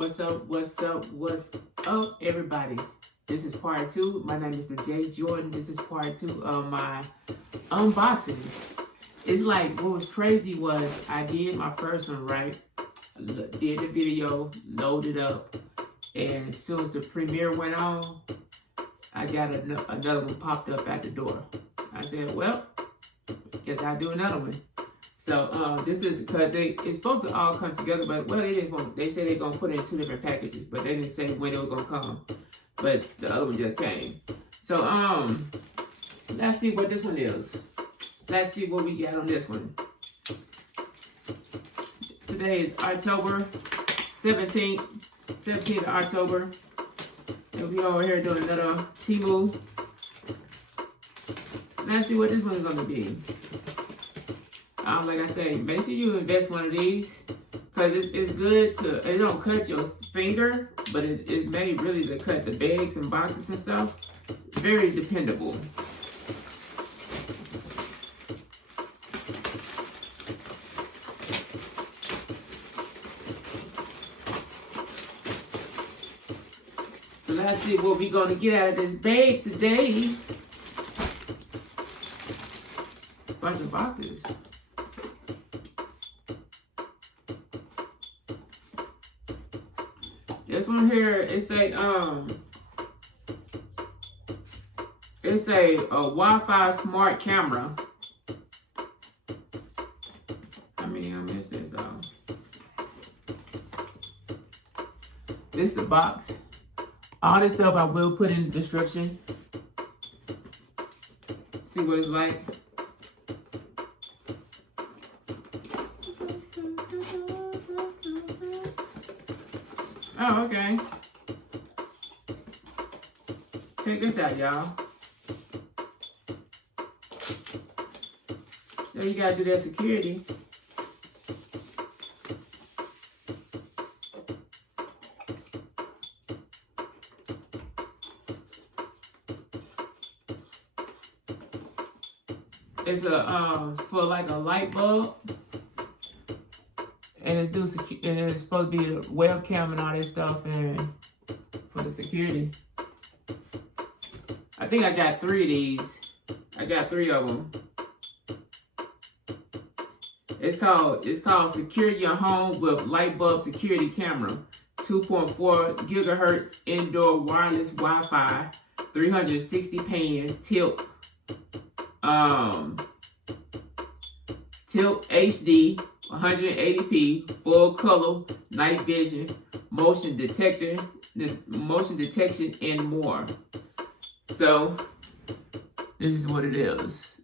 What's up, everybody? This is part 2. My name is TheJ Jordan. This is part 2 of my unboxing. It's like, what was crazy was I did my first one, right? Did the video, loaded up, and as soon as the premiere went on, I got another one popped up at the door. I said, well, guess I'll do another one. So this is because it's supposed to all come together, but well, they said they're gonna put it in 2 different packages, but they didn't say when it was gonna come. But the other one just came. So let's see what this one is. Let's see what we got on this one. Today is October 17th of October. We'll be over here doing another Temu. Let's see what this one's gonna be. Like I say, make sure you invest one of these because it's good to, it don't cut your finger, but it's made really to cut the bags and boxes and stuff. Very dependable. So let's see what we're gonna get out of this bag today. Bunch of boxes. This one here, it's a Wi-Fi smart camera. How many I missed this though? This is the box. All this stuff I will put in the description. See what it's like. Oh, okay. Check this out, y'all. So you gotta do that security. It's for like a light bulb. And it's supposed to be a webcam and all this stuff, and for the security. I think I got 3 of these. I got 3 of them. It's called Secure Your Home with Light Bulb Security Camera, 2.4 gigahertz indoor wireless Wi-Fi, 360 pan tilt HD. 180p, full color, night vision, motion detection, and more. So, this is what it is.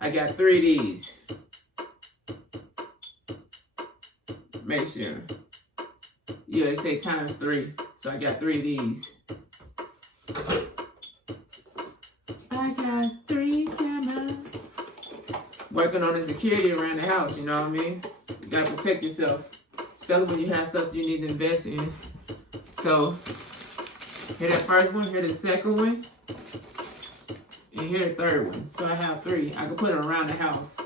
I got 3 of these. Make sure. Yeah, it say times 3. So I got 3 of these. I got 3 cameras. Working on the security around the house, you know what I mean? You gotta protect yourself, especially when you have stuff you need to invest in. So, here the first one, here the second one, and here the third one. So I have 3. I can put them around the house,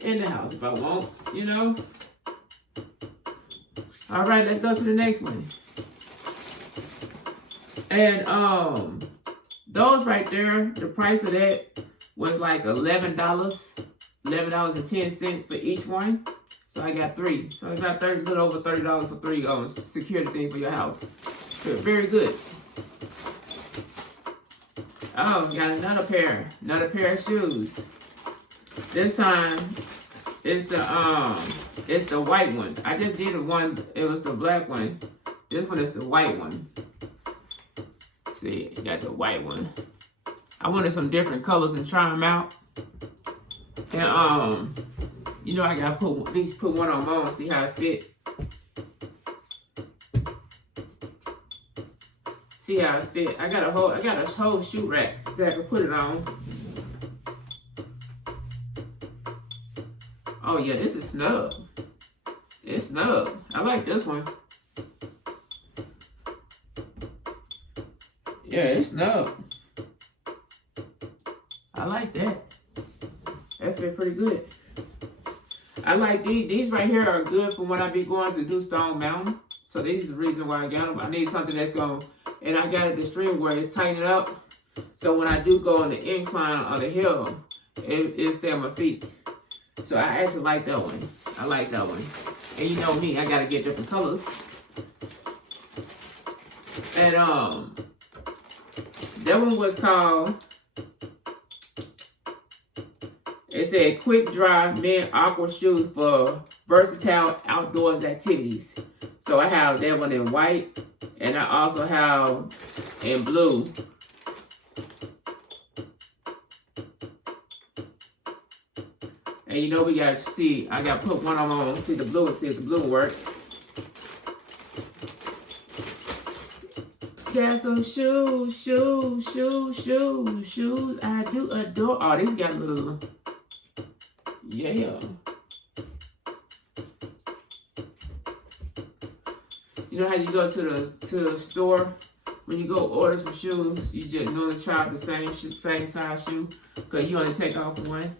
in the house if I want, you know? All right, let's go to the next one. And those right there, the price of that was like $11.10 for each one. So I got 3. So I got a little over $30 for 3 security thing for your house. Very good. Oh, got another pair of shoes. This time it's the white one. I just did the one, it was the black one. This one is the white one. See, I got the white one. I wanted some different colors and try them out. And you know, I gotta put one on mine, see how it fit. See how it fit. I got a whole shoe rack that I can put it on. Oh yeah, this is snug. It's snug. I like this one. Yeah, it's snug. I like that. That fit pretty good. I like these. These right here are good for when I be going to do Stone Mountain. So this is the reason why I got them. I need something that's going, and I got it extreme where it's tightened up. So when I do go on the incline on the hill, it stay on my feet. So I actually like that one. I like that one. And you know me, I gotta get different colors. And that one was called, it said quick dry men Aqua shoes for versatile outdoors activities. So I have that one in white, and I also have in blue. And you know we gotta see, I gotta put one on, see the blue and see if the blue work. Got some shoes, shoes, shoes, shoes, shoes. I do adore. Oh, these got a little, yeah. You know how you go to the store when you go order some shoes, you just normally try out the same size shoe because you only take off one.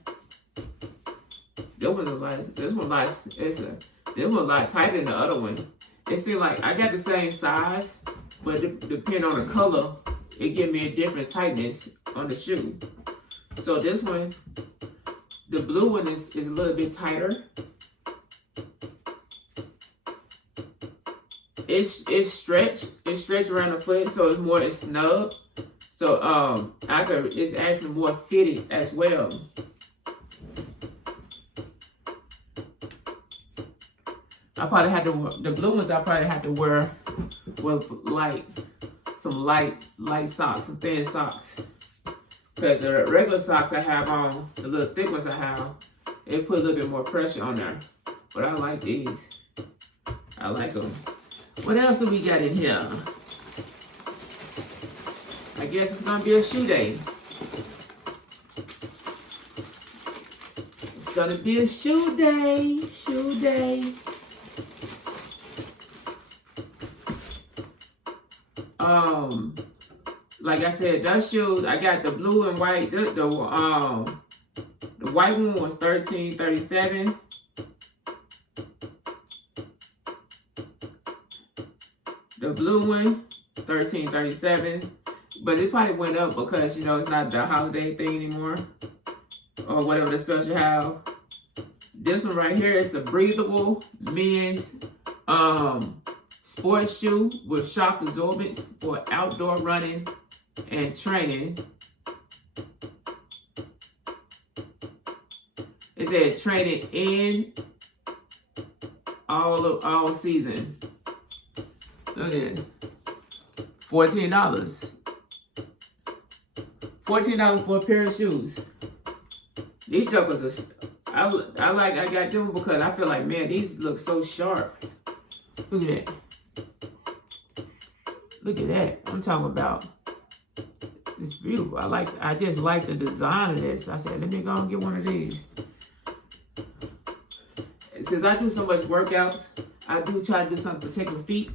This one a lot. This one a lot tighter than the other one. It seems like I got the same size, but depending on the color, it gives me a different tightness on the shoe. So this one, the blue one is a little bit tighter. It's stretched around the foot, so it's snug. So it's actually more fitted as well. I probably have to wear, the blue ones I probably have to wear with some light socks, some thin socks. Because the regular socks I have on, the little thick ones I have, it put a little bit more pressure on there. But I like these. I like them. What else do we got in here? I guess it's gonna be a shoe day. It's gonna be a shoe day, shoe day. Like I said, those shoes, I got the blue and white. The white one was $13.37. The blue one, $13.37. But it probably went up because, you know, it's not the holiday thing anymore. Or whatever the special have. This one right here is the breathable men's sports shoe with shock absorbents for outdoor running and training. It said training in all season. Look at it. $14. $14 for a pair of shoes. These jokers are, I got them because I feel like, man, these look so sharp. Look at that. Look at that. I'm talking about. It's beautiful. I just like the design of this. I said, let me go and get one of these. Since I do so much workouts, I do try to do something to protect my feet.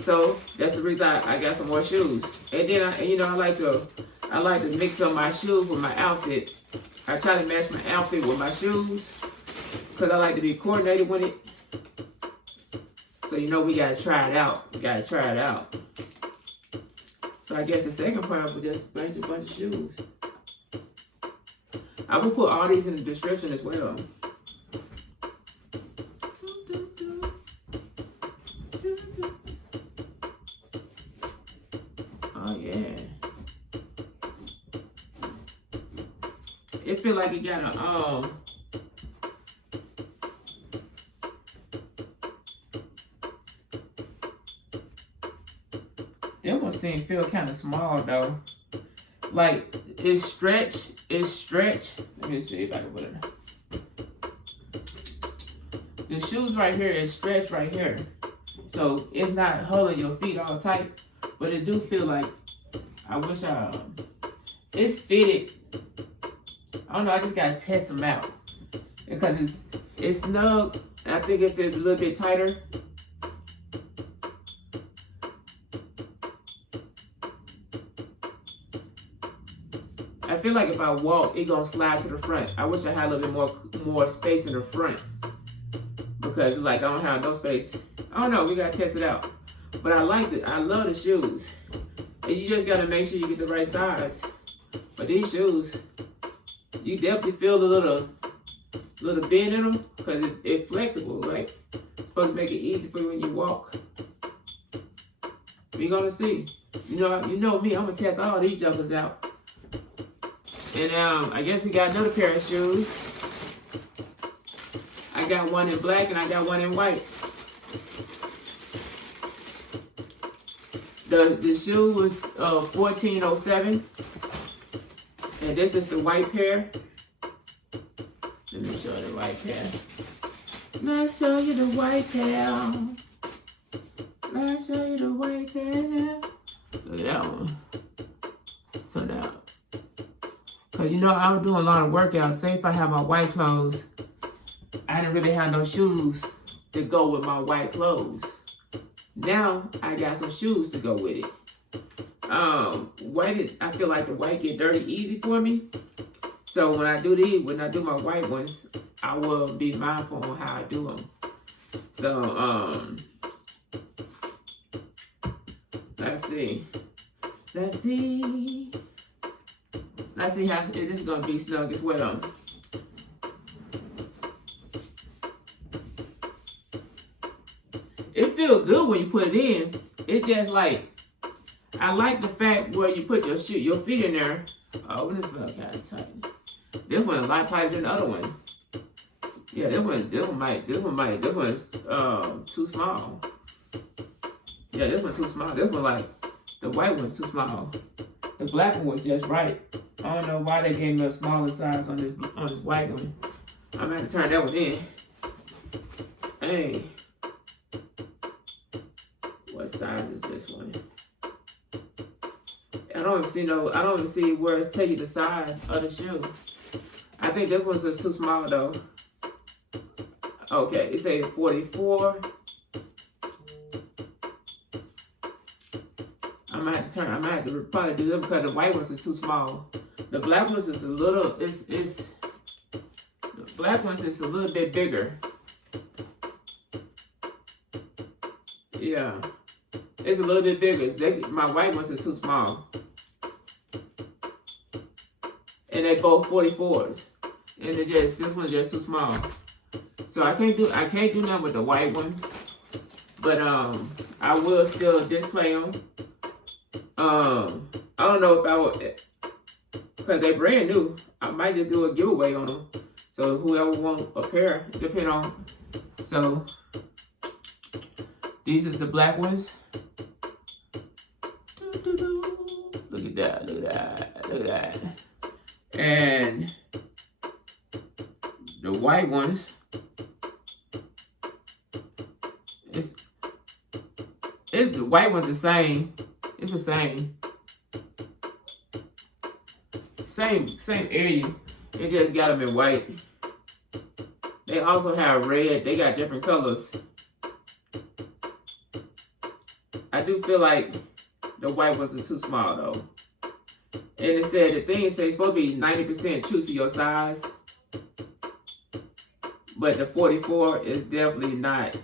So that's the reason I got some more shoes. And then I like to mix up my shoes with my outfit. I try to match my outfit with my shoes because I like to be coordinated with it. So you know we gotta try it out. We gotta try it out. So I guess the second part was just a bunch of shoes. I will put all these in the description as well. Oh yeah. It feel like it got a That one feel kind of small though. Like it's stretched. Let me see if I can put it. The shoes right here is stretched right here. So it's not holding your feet all tight. But it do feel like, I wish it's fitted. I don't know, I just gotta test them out. Because it's snug. I think it fits a little bit tighter. I feel like if I walk, it gonna slide to the front. I wish I had a little bit more space in the front, because like I don't have no space. I don't know, we gotta test it out. But I like it. I love the shoes. And you just gotta make sure you get the right size. But these shoes, you definitely feel a little bend in them, because it's flexible. Like, supposed to make it easy for you when you walk. We're gonna see. You know me, I'm gonna test all these jokers out. And I guess we got another pair of shoes. I got one in black and I got one in white. The shoe was $14.07, and this is the white pair. Let me show you the white pair. Let's show you the white pair. Let's show you the white pair. Look at that one. So now, cause I was doing a lot of workouts. Say if I have my white clothes, I didn't really have no shoes to go with my white clothes. Now I got some shoes to go with it. I feel like the white get dirty easy for me. So when I do my white ones, I will be mindful on how I do them. So let's see how this is gonna be snug as well. It feels good when you put it in. It's just like, I like the fact where you put your feet in there. Oh, this felt kind of tight. This one a lot tighter than the other one. Yeah, this one is too small. Yeah, this one's too small. This one, like, the white one's too small. The black one was just right. I don't know why they gave me a smaller size on this white one. I'm gonna have to turn that one in. Hey. What size is this one? I don't even see where it's telling you the size of the shoe. I think this one's just too small though. Okay, it says 44. I might have to probably do them because the white ones is too small. The black ones is the black ones is a little bit bigger. Yeah. It's a little bit bigger. My white ones is too small. And they both 44s. And this one's just too small. So I can't do nothing with the white one. But I will still display them. I don't know if I would, because they're brand new. I might just do a giveaway on them. So whoever wants a pair, depend on. So these is the black ones. Look at that, look at that, look at that. And the white ones, it's the white one's the same. It's the same. Same area. It just got them in white. They also have red. They got different colors. I do feel like the white ones are too small though. And it said, the thing says it's supposed to be 90% true to your size. But the 44 is definitely not.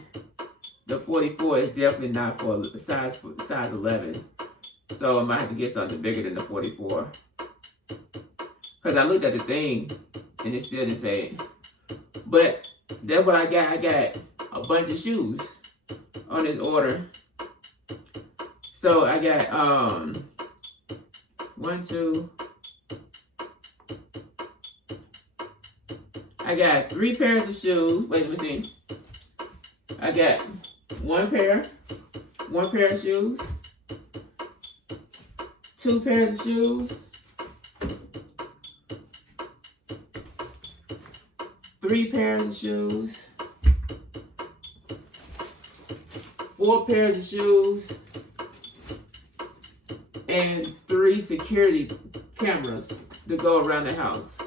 The 44 is definitely not for size 11. So I might have to get something bigger than the 44. Because I looked at the thing and it still didn't say it. But that's what I got. I got a bunch of shoes on this order. So I got 1, 2. I got 3 pairs of shoes. Wait, let me see. I got one pair of shoes, 2 pairs of shoes, 3 pairs of shoes, 4 pairs of shoes, and 3 security cameras to go around the house.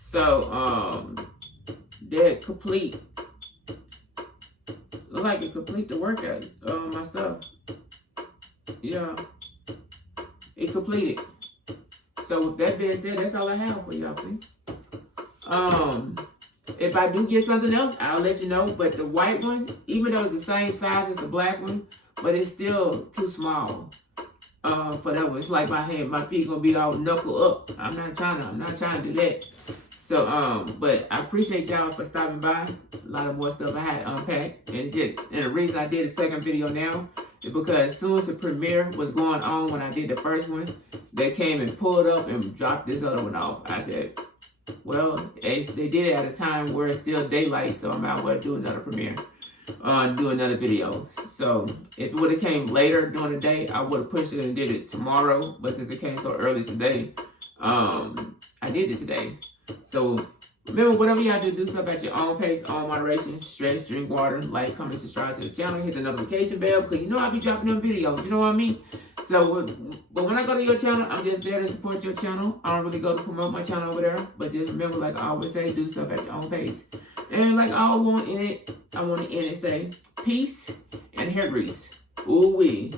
So they're complete. Look like it complete the workout. My stuff. Yeah, it completed. So with that being said, that's all I have for y'all, please. If I do get something else, I'll let you know. But the white one, even though it's the same size as the black one, but it's still too small for that one. It's like my feet gonna be all knuckle up. I'm not trying to do that. So but I appreciate y'all for stopping by. A lot of more stuff I had to unpack, and the reason I did a second video now is because as soon as the premiere was going on when I did the first one, they came and pulled up and dropped this other one off. I said, well, they did it at a time where it's still daylight, so I might as well do another premiere, do another video. So if it would have came later during the day, I would have pushed it and did it tomorrow. But since it came so early today, I did it today. So remember, whatever y'all do stuff at your own pace, own moderation. Stretch, drink water, like, comment, subscribe to the channel, hit the notification bell, because you know I'll be dropping them videos. You know what I mean? So, but when I go to your channel, I'm just there to support your channel. I don't really go to promote my channel over there. But just remember, like I always say, do stuff at your own pace. And like I want to end it say, peace and hair grease. Ooh wee.